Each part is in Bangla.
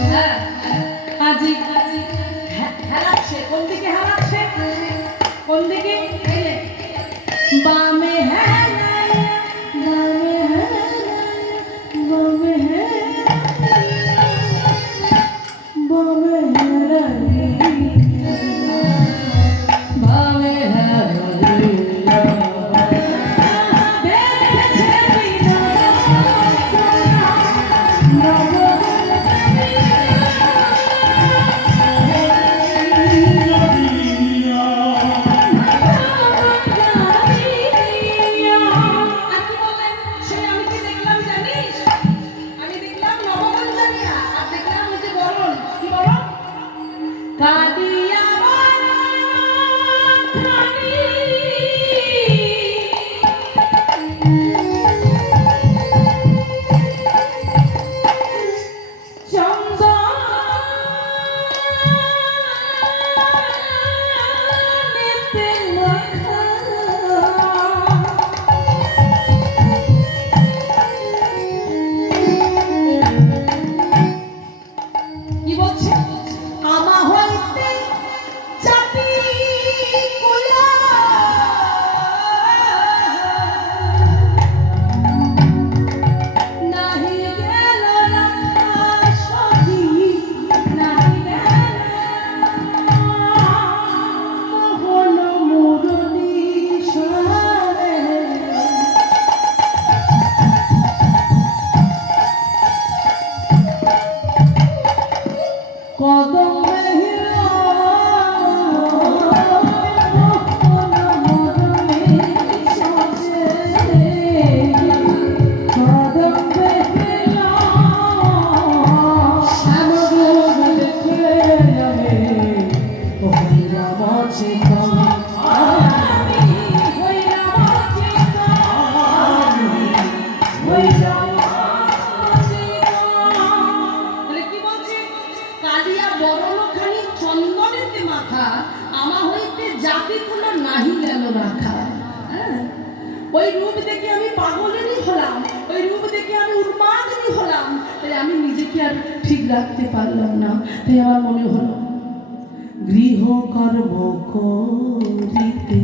হ্যাঁ আজি হেলাচ্ছে কোন দিকে হেলাচ্ছে কোন দিকে বামে হেলাইয়া বামে হেলাইয়া বামে হেলাইয়া বামে হেলাইয়া বামে হেলাইয়া ওই রূপ দেখে আমি পাগলেরই হলাম, ওই রূপ দেখে আমি উন্মাদনী হলাম, তাই আমি নিজেকে আর ঠিক রাখতে পারলাম না। তাই আমার মনে হলো গৃহকর্ম করিতে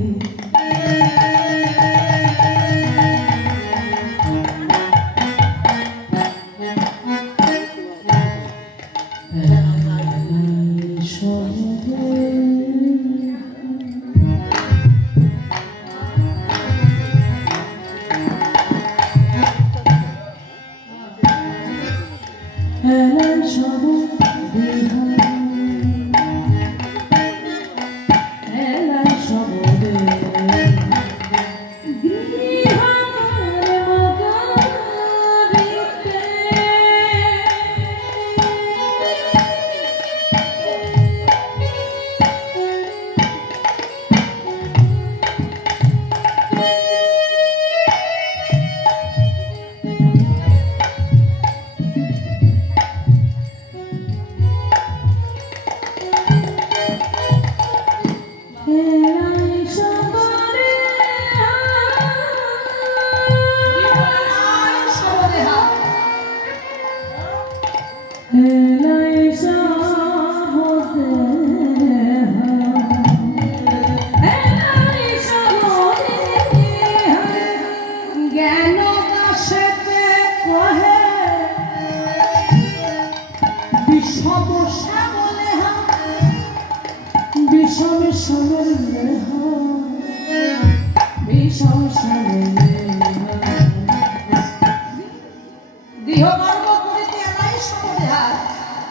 গৃহকর্ম করিতে এলাই সমদেহা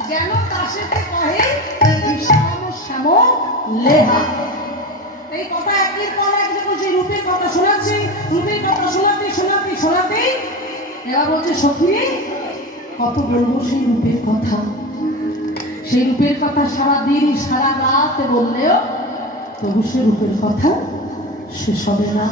জ্ঞান দাসেতে কহে বিষম শ্যাম লেহা। এই কথা একের পর এক বলছি, রূপের কথা শোনাচ্ছি, রূপের কথা শোনাতে শোনাতে শোনাতে এবার বলছে সখী কত বলবো সেই রূপের কথা, সেই রূপের কথা সারাদিন সারা রাত বললেও তবু সে রূপের কথা শেষ হবে না।